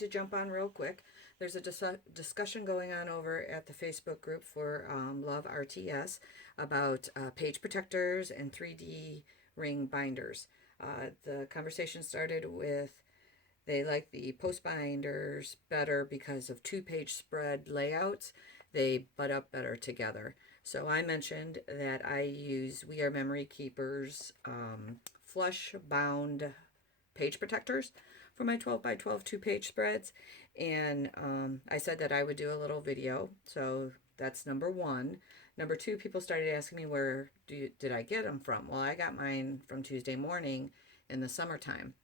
to jump on real quick. There's a discussion going on over at the Facebook group for Love RTS about page protectors and 3D ring binders. The conversation started with they like the post binders better because of two-page spread layouts. They butt up better together. So I mentioned that I use We Are Memory Keepers flush bound page protectors for my 12 by 12 two-page spreads. And I said that I would do a little video. So that's number one. Number two, people started asking me did I get them from? Well, I got mine from Tuesday Morning in the summertime.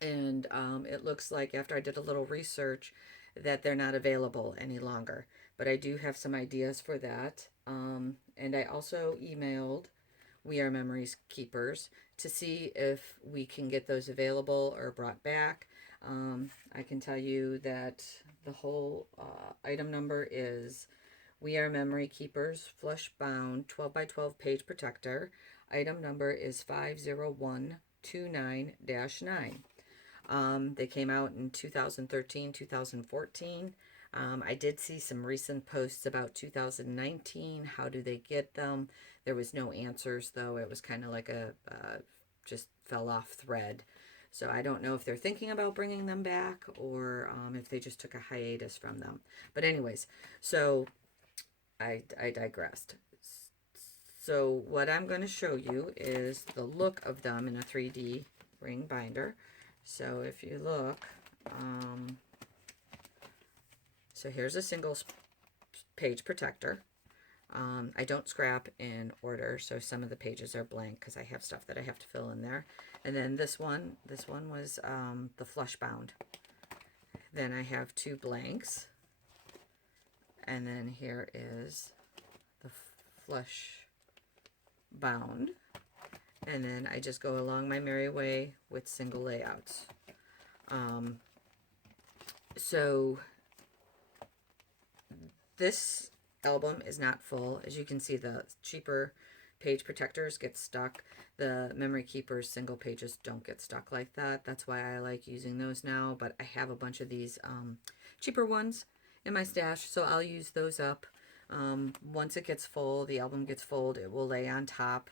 And it looks like after I did a little research that they're not available any longer. But I do have some ideas for that. And I also emailed We Are Memories Keepers to see if we can get those available or brought back. I can tell you that the whole item number is We Are Memory Keepers Flush Bound 12 by 12 Page Protector. Item number is 50129-9. They came out in 2013, 2014. I did see some recent posts about 2019. How do they get them? There was no answers, though. It was kind of like just fell off thread. So I don't know if they're thinking about bringing them back or if they just took a hiatus from them. But anyways, so I digressed. So what I'm going to show you is the look of them in a 3D ring binder. So if you look, so here's a single page protector. I don't scrap in order, so some of the pages are blank because I have stuff that I have to fill in there. And then this one was the flush bound. Then I have two blanks. And then here is the flush bound. And then I just go along my merry way with single layouts. So this album is not full. As you can see, the cheaper page protectors get stuck. The Memory Keepers single pages don't get stuck like that. That's why I like using those now. But I have a bunch of these cheaper ones in my stash, so I'll use those up. Once it gets full, the album gets full, it will lay on top.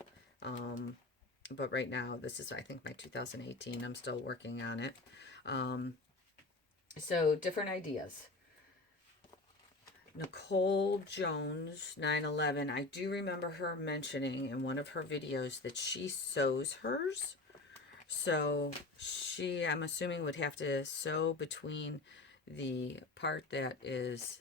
But right now, this is, I think, my 2018. I'm still working on it. So, different ideas. Nicole Jones, 911. I do remember her mentioning in one of her videos that she sews hers. So, I'm assuming, would have to sew between the part that is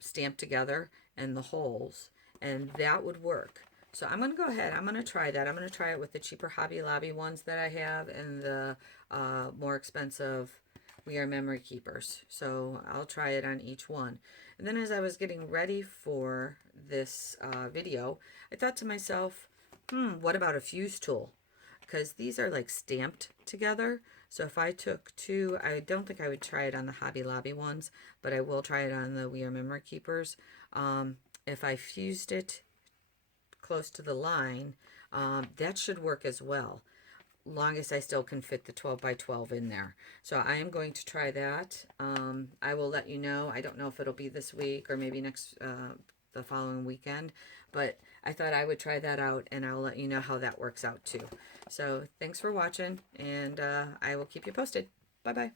stamped together and the holes. And that would work. So I'm going to go ahead. I'm going to try that. I'm going to try it with the cheaper Hobby Lobby ones that I have and the more expensive We Are Memory Keepers. So I'll try it on each one. And then as I was getting ready for this video, I thought to myself, what about a fuse tool? Because these are like stamped together. So if I took two, I don't think I would try it on the Hobby Lobby ones, but I will try it on the We Are Memory Keepers. If I fused it close to the line, that should work as well, long as I still can fit the 12 by 12 in there. So I am going to try that. I will let you know. I don't know if it'll be this week or maybe the following weekend, but I thought I would try that out, and I'll let you know how that works out too. So thanks for watching, and I will keep you posted. Bye bye.